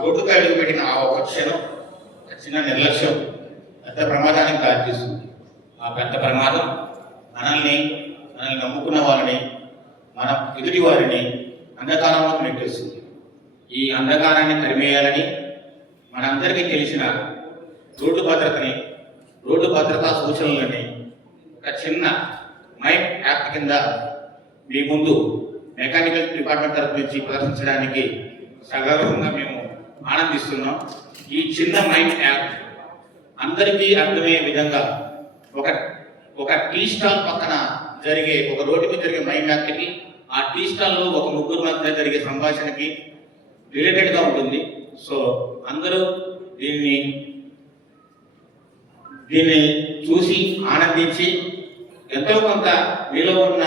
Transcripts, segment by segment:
రోడ్డుపై అడుగుపెట్టిన ఆ ఒక్క క్షణం, చిన్న నిర్లక్ష్యం పెద్ద ప్రమాదానికి దారితీస్తుంది. ఆ పెద్ద ప్రమాదం మనల్ని నమ్ముకున్న వాళ్ళని, మన ఎదుటి వారిని అంధకారంలోకి నెట్టేస్తుంది. ఈ అంధకారాన్ని తరిమేయాలని మనందరికీ తెలిసిన రోడ్డు భద్రతని, రోడ్డు భద్రతా సూచనలని ఒక చిన్న మైండ్ యాప్ కింద మీ ముందు మెకానికల్ డిపార్ట్మెంట్ తరఫు నుంచి ప్రదర్శించడానికి సగర్వంగా మేము ఆనందిస్తున్నాం. ఈ చిన్న మైండ్ యాప్ అందరికీ అర్థమయ్యే విధంగా ఒక టీ స్టాల్ పక్కన జరిగే, ఒక రోడ్డు మీద జరిగే మైండ్ యాప్కి, ఆ టీ స్టాల్లో ఒక ముగ్గురు మధ్య జరిగే సంభాషణకి రిలేటెడ్గా ఉంటుంది. సో అందరూ దీన్ని చూసి ఆనందించి ఎంతో కొంత మీలో ఉన్న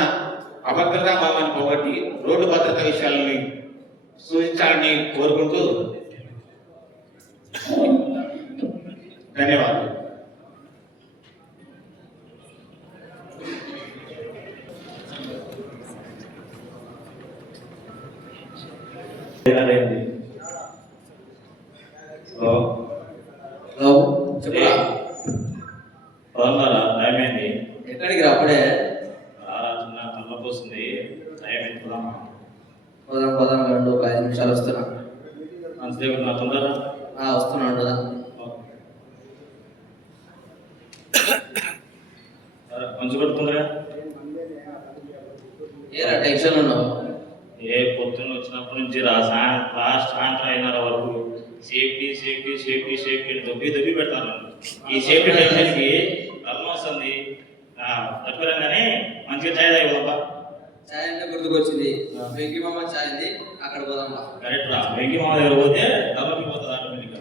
అభద్రతా భావాన్ని పోగొట్టి రోడ్డు భద్రత విషయాలని సూచించాలని కోరుకుంటూ ధన్యవాదాలు. టైమైంది, ఎక్కడికి రా? అప్పుడే తలనొప్పి వస్తుంది. టైమైంది, పోదాం పోదాం 2-5 నిమిషాలు వస్తున్నా. అంతసేపు నా తొందర వస్తున్నాను కదా. మంచు పడుతుందిరా. ఏరా టెన్షన్ ఉన్నావు? ఏ పొద్దున్న వచ్చినప్పటి నుంచి లాస్ట్ సాయంత్రం 5:30 వరకు సేఫ్టీ దొబ్బి పెడతాను. ఈ సేఫ్టీ టెన్షన్కి అల్లం వస్తుంది. తప్పగానే మంచిగా ఛాయ్ తాగిపోదా. ఛాయ్ అంటే గుర్తుకొచ్చింది, వెంకీ మామ ఛాయ్ ఉంది, అక్కడ పోదాం. కరెక్ట్ రా, వెంకీ మామ దగ్గర పోతే తలపిపోతుంది ఆటోమేటిక్గా.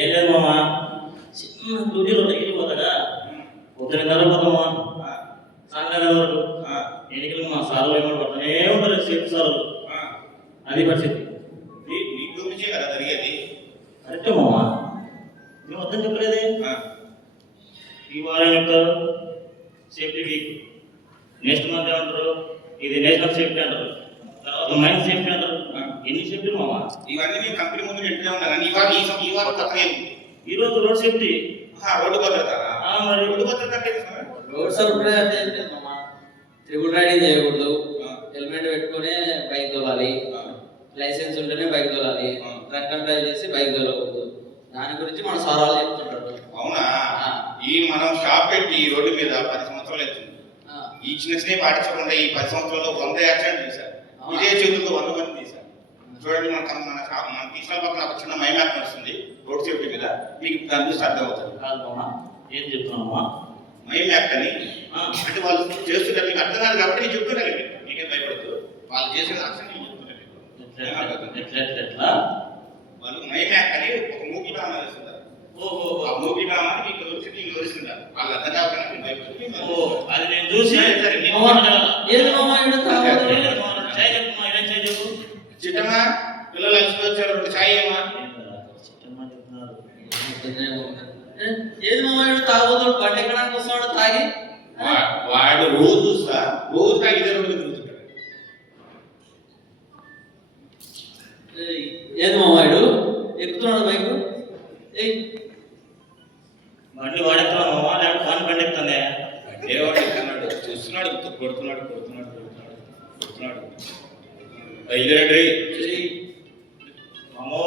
ఏం లేదు మామ, చిన్న డ్యూటీలో తగ్గిపోతాగా. పొద్దున్న పోతామా, సాయంత్రం వరకు ఎన్నికలు మా సార్లు ఏమో పడుతూనే ఉంటారు, సేఫ్ సార్లు. అది పరిస్థితి. కరెక్టే మామ, మేము వద్దని చెప్పలేదే. ఈ వారం చెప్తారు సేఫ్టీ వీక్, నెక్స్ట్ మంత్ ఏమంటారు ఇది నేషనల్ సేఫ్టీ అంటారు, తర్వాత మైండ్ సేఫ్టీ అంటారు. ఎన్ని సేఫ్టీ మామ? ఇవన్నీ కంపెనీ ముందు నెట్టే ఉండాలని ఈ రోజు రోడ్ సేఫ్టీ, రోడ్డు భద్రత. మరి రోడ్డు భద్రత అంటే రోడ్ సౌకర్యం అంటే ట్రిపుల్ రైడింగ్ చేయకూడదు, హెల్మెట్ పెట్టుకునే బైక్ తోలాలి, లైసెన్స్ ఉంటేనే బైక్ తోలాలి, ట్రక్ అండ్ డ్రైవ్ చేసి బైక్ తోలకూడదు. దాని గురించి మన సారాలు చెప్తుంటారు. అవునా? ఈ మనం షాప్ పెట్టి ఈ రోడ్డు మీద 10 సంవత్సరాలు అవుతుంది. ఈ చిన్న పాటించకుండా ఈ 10 సంవత్సరాల్లో 100 యాక్సిడెంట్ చేశారు. ఇదే చేతులతో 100 మంది తీశారు. చూడండి, మన తీసిన పక్కన ఒక చిన్న మైమ్ యాప్ వస్తుంది రోడ్ సేఫ్టీ మీద, మీకు దాని చూస్తే అర్థం అవుతుంది. ఏం చెప్తున్నామా? మైమ్ యాప్ అని అంటే వాళ్ళు చేస్తుంటారు, మీకు అర్థం కాదు కాబట్టి నేను చెప్తున్నాను. మీకేం భయపడదు, వాళ్ళు చేసిన యాక్షన్ నేను చెప్తున్నాను. వాళ్ళు మైమ్ యాప్ అని ఒక మూవీ డ్రామా చేస్తుంటారు. ఆ మూవీ డ్రామాని మీకు వివరిస్తుంటారు. వాళ్ళు అర్థం కాకుండా మీరు భయపడుతుంది. అది నేను చూసి చిట్టమ్మా, పిల్లలు అలసిపోయి వచ్చారు, 2 ఛాయ్ ఏమా? ఏది మామాడు తాగుతాడు, బండి ఎక్కడానికి వస్తాడు తాగి. వాడు రోజు తాగి ఇదే రోడ్డు తిరుగుతుంటాడు. ఏది మామాడు ఎక్కుతున్నాడు బైక్? బండి వాడెక్కుతున్నాడు మామా, లేకపోతే వాడిని బండి ఎక్కుతుంది. వేరే వాడు ఎక్కుతున్నాడు, చూస్తున్నాడు, కొడుతున్నాడు. మామో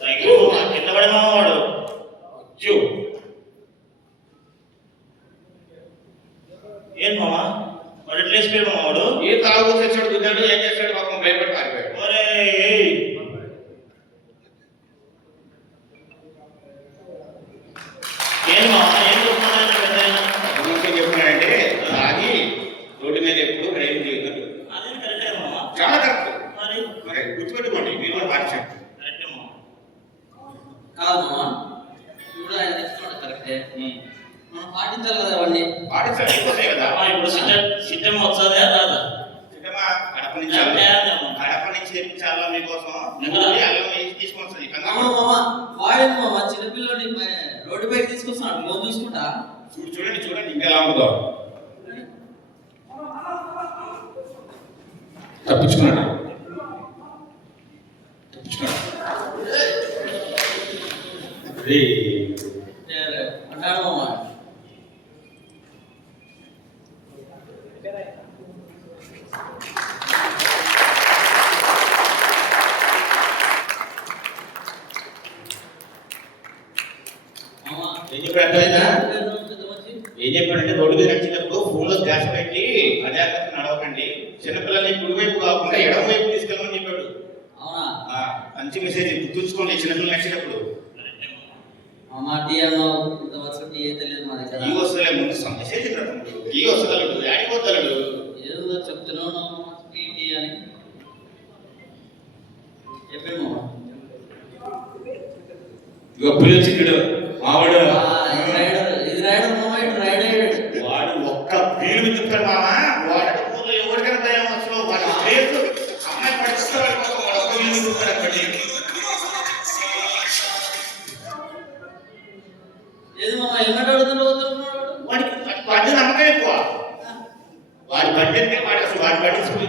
సైకిల్ కింద పడి మావాడు ఏం మామా, వాడు ఎట్లా వేసిపోయాడు మావాడు? ఏ తాగుతూ తెచ్చాడు, గుద్దాడు, ఏం చేస్తాడు, పాపం భయపడి పారిపోయాడు. ఏం మామా, ఏం చెప్తున్నాడంటే చెప్తున్నాడంటే తాగి రోడ్డు మీద ఎప్పుడు డ్రైవింగ్ చేయగలరు. అదే కరెక్టే మామా, చాలా కరెక్ట్. మరి గుర్తుపెట్టుకోండి, మీరు కూడా పాటించండి. కరెక్టే మామా. కాదు మామా, ఇప్పుడు ఆయన తెచ్చుకోండి కరెక్టే, మనం పాటించాలి కదా అవన్నీ. పాటించాలి కదా. ఇప్పుడు సిద్ధం వస్తుందా రాదా? కడప నుంచి తెప్పించాలా మీకోసం, అల్లం వేసి తీసుకొని వస్తుంది. మామ వాడేది మామ చిన్న చిన్నపిల్లడి రోడ్డు పైకి తీసుకొస్తున్నాడు ఫోన్ చూసుకుంటా. చూడండి చూడండి ఇంకా ఎలా ఉంటుందో. తప్పించుకున్నాడు. అంటాడు మామ. ఏం చెప్పాడంటే రోడ్డు మీద నడిచినప్పుడు ఫోన్లో ధ్యాస పెట్టి అజాగ్రత్త నడవకండి, చిన్నపిల్లల్ని కుడివైపు కాకుండా ఎడమ వైపు తీసుకెళ్ళమని చెప్పాడు. అవునా? మంచి మెసేజ్ గుర్తుంచుకోండి చిన్నపిల్లలు నడిచినప్పుడు. మామ టీ అన్నావు, ఇంతవరకు టీ అయితే లేదు మా దగ్గర. ఈ వస్తలే ముందు మెసేజ్ ఈ వస్తలడు ఆడిపోతాడు. ఏదో చెప్తున్నావు టీ టీ అని చెప్పాడు మామ. ఇక పిల్లలు చిక్కుడు మావాడు ఇది రైడర్ మామ, ఇటు రైడ్ అయ్యాడు. వాడు ఒక్క వీలు చెప్తాడు మామ. వాడు ఊళ్ళో ఎవరికైనా దయం అసలు వాడు లేదు అమ్మాయి పడిస్తాడు వాడు ఒక్క వీలు చెప్తాడు అక్కడి. ఏది మామ హెల్మెట్ అడుగుతున్నాడు వాడికి బండి నమ్మకం ఎక్కువ. వాడి బండి అంటే వాడు అసలు వాడి పట్టించుకుంది.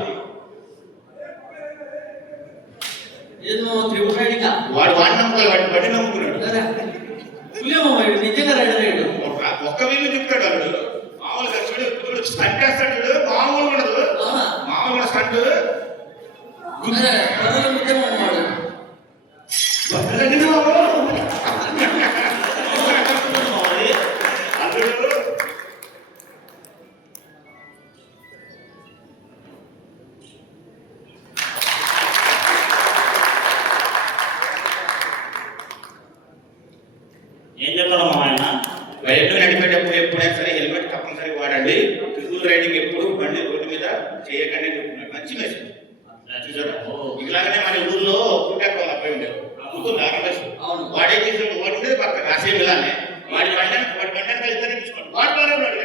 ఏది మామ త్రిపుల్ రైడింగ్ వాడు వాడిని నమ్ముకోవాలి, వాడి బండి నమ్ముకున్నాడు. మామ నిజంగా రైడర్ అయ్యాడు. ఒక్క వీలు చెప్తాడు వాడు. మామూలుగా చూడు స్టంట్ వేస్తాడు చూడు, మామూలు ఉండదు. మామూలుగా స్టంట్ ఏం చెప్తాడు మా ఆయన? రైలు నడిపేటప్పుడు ఎప్పుడైనా సరే హెల్మెట్ తప్పనిసరి వాడండి. ట్రిపుల్ రైడింగ్ ఎప్పుడు బండి రోడ్డు మీద చేయకండి చెప్తున్నాడు. మంచి మెసేజ్ చూసారా? ఇలాగనే మన ఊర్లో కూటాకు వాళ్ళ అబ్బాయి ఉండేది, వాడే చేసాడు. వాడు ఉండేది పక్క రాసేమి ఇలానే వాడి బండి ఇద్దరు తీసుకోండి. వాడు బాగా ఉన్నాడు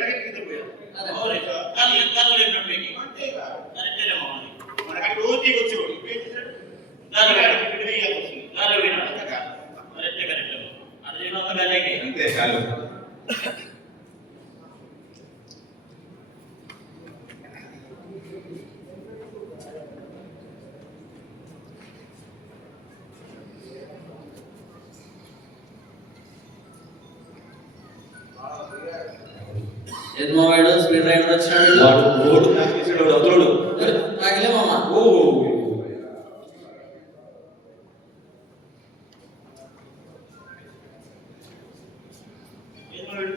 మనకు అక్కడ రోజు వచ్చేవాడు అంతే చాలు. వాడు స్పీడ్ రైడర్ వచ్చినాడు. వాడు రోడ్డు తాకేసాడు, వాడు వదలడు. తాగిలే మామ.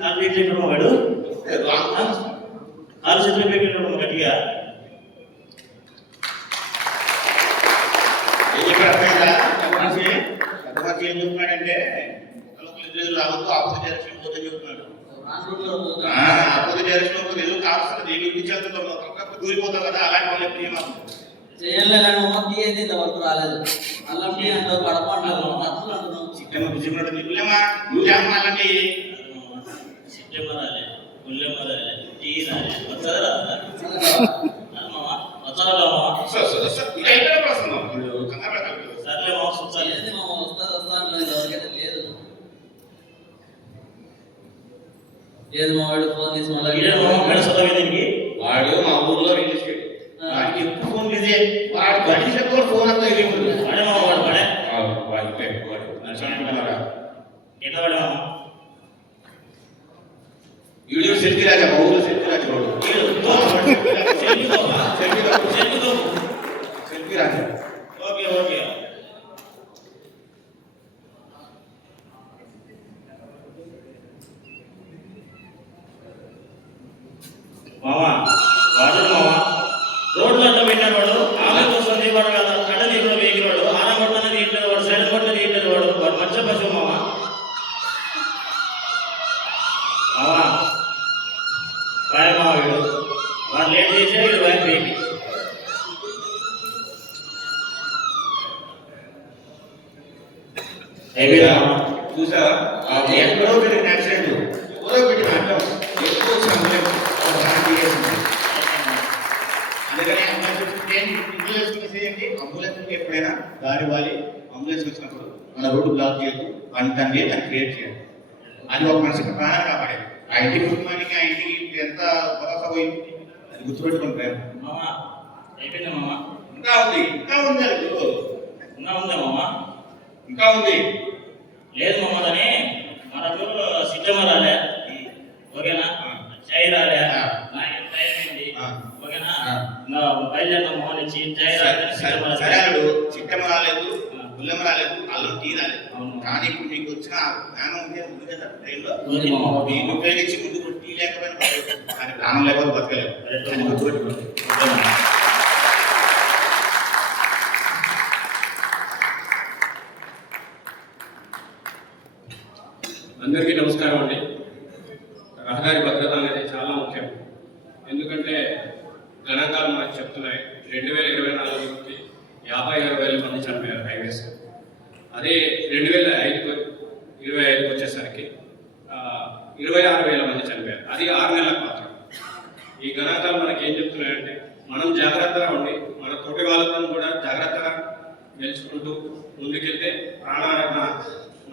కాలు చేతులు వాడు కాలు చేతులు పెట్టినాడు గట్టిగా. ఏం చెప్తున్నాడంటే ఎదురు రావద్దు, ఆపోజిట్ డైరెక్షన్ పోతుందని చెప్తున్నాడు. ఆపోజిట్ డైరెక్షన్ ఎదురు కావాల్సింది దూరిపోతావు కదా, అలాంటి వాళ్ళ ప్రియమా చేయలే కానీ మమ్మకి అయితే ఇంతవరకు రాలేదు. అల్లం టీ అంటావు, కడప అంటావు, అర్థం అంటున్నావు. చికెన్ బిజీగా నువ్వేమా నువ్వేమా అలాంటి లేదు మా వాడు ఫోన్ తీసి వాడు మా ఊర్లో రిలీజ్ చేయాలి. వాడికి ఎప్పుడు ఫోన్ బిజీ, వాడు గడిచిన కూడా ఫోన్ అంతా వీడియో సెల్ఫీ రాజా, మా ఊర్లో సెల్ఫీ రాజా సెల్ఫీ రాజా. ఓకే ఓకే మామా వాడు మామా రోడ్లు అడ్డం పెట్టాడు వాడు. ఆమె కోసం వాడు కదా కట్ట నీళ్ళు వేగివాడు, ఆన కొట్టనే తీయట్లేదు వాడు, సైడ్ కొట్టనే తీయట్లేదు వాడు. వాడు మధ్య పశువు మామా. మామా బాయ్ మామ, వీడు వాడు లేట్ చేసే వీడు బాయ్ బేబీ. చూసావా ఎక్కడో పెట్టిన యాక్సిడెంట్, ఎవరో పెట్టిన అడ్డం ఎక్కువ అందుకని అంబులెన్స్ ఎప్పుడైనా దారి వాలి అంబులెన్స్ వచ్చినప్పుడు మన రోడ్డు బ్లాక్ చేయదు. వాడిని తను క్రియేట్ చేయాలి. అది ఒక మనిషికి ప్రాణాలు కాపాడేది. ఆ ఇంటి కుటుంబానికి ఆ ఇంటికి ఎంత భరోసా పోయింది అది గుర్తుపెట్టుకుని ప్రేమ. మామ అయిపోయిందా మామ? ఇంకా ఉంది అది గుర్తు. ఇంకా ఉందా మామ? ఇంకా ఉంది. లేదు మామ, దాని మనకు సిద్ధమ రాలే, ఓకేనా? చై రాలే, నాకు టైం అయింది, ఓకేనా? ఇంకా బయలుదేరుతాం మామ నుంచి. చై రాలే, సిద్ధమ రాలే. సరేడు చిట్టమ రాలేదు, గుల్లెమ రాలేదు, అల్లం టీ రాలేదు. అవును. కానీ ఇప్పుడు మీకు వచ్చిన జ్ఞానం ఉంది కదా ట్రైన్లో, ఉంది మామ. దీన్ని ఉపయోగించి ముందు టీ లేకపోయినా పర్లేదు. కానీ ప్రాణం లేకపోతే బతకలేదు. అది గుర్తుపెట్టుకోండి. ఓకే మామ. అందరికీ నమస్కారం అండి. రహదారి భద్రత అనేది చాలా ముఖ్యం. ఎందుకంటే గణాంకాలు మనకు చెప్తున్నాయి 2024కి 50,000 మంది చనిపోయారు హైవేస్. అదే 2025కి వచ్చేసరికి 26,000 మంది చనిపోయారు. అది 6 నెలలకు మాత్రం. ఈ గణాంకాలు మనకి ఏం చెప్తున్నాయంటే మనం జాగ్రత్తగా ఉండి మన తోటి వాళ్ళతో కూడా జాగ్రత్తగా గెలుచుకుంటూ ముందుకెళ్తే ప్రాణ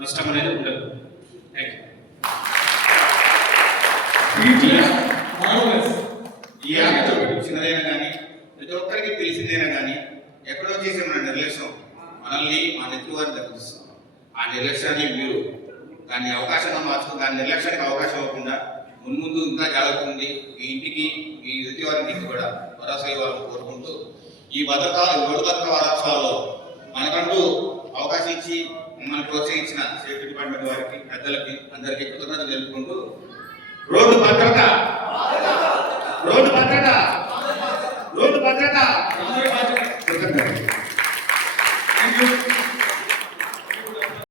నష్టం అనేది ఉండదు. ఈ యాక్ట్ చిన్నదైనా కానీ ప్రతి ఒక్కరికి తెలిసిందైనా కానీ ఎక్కడో చేసే మన నిర్లక్ష్యం మనల్ని మా నెత్తి వారిని దెబ్బతీస్తాం. ఆ నిర్లక్ష్యాన్ని మీరు దాన్ని అవకాశంగా మార్చుకుని దాని నిర్లక్ష్యానికి అవకాశం ఇవ్వకుండా ముందు ఇంకా జాగ్రత్త ఉంది. మీ ఇంటికి మీ ఎదుటి వారింటికి కూడా భరోసా ఇవ్వాలని కోరుకుంటూ ఈ రోడ్డు భద్రత వారోత్సవాల్లో మనకంటూ అవకాశం ఇచ్చి మమ్మల్ని ప్రోత్సహించిన సేఫ్టీ డిపార్ట్మెంట్ వారికి, పెద్దలకి, అందరికీ కృతజ్ఞతలు తెలుపుకుంటూ రోడ్డు భద్రత కృతజ్ఞతలు.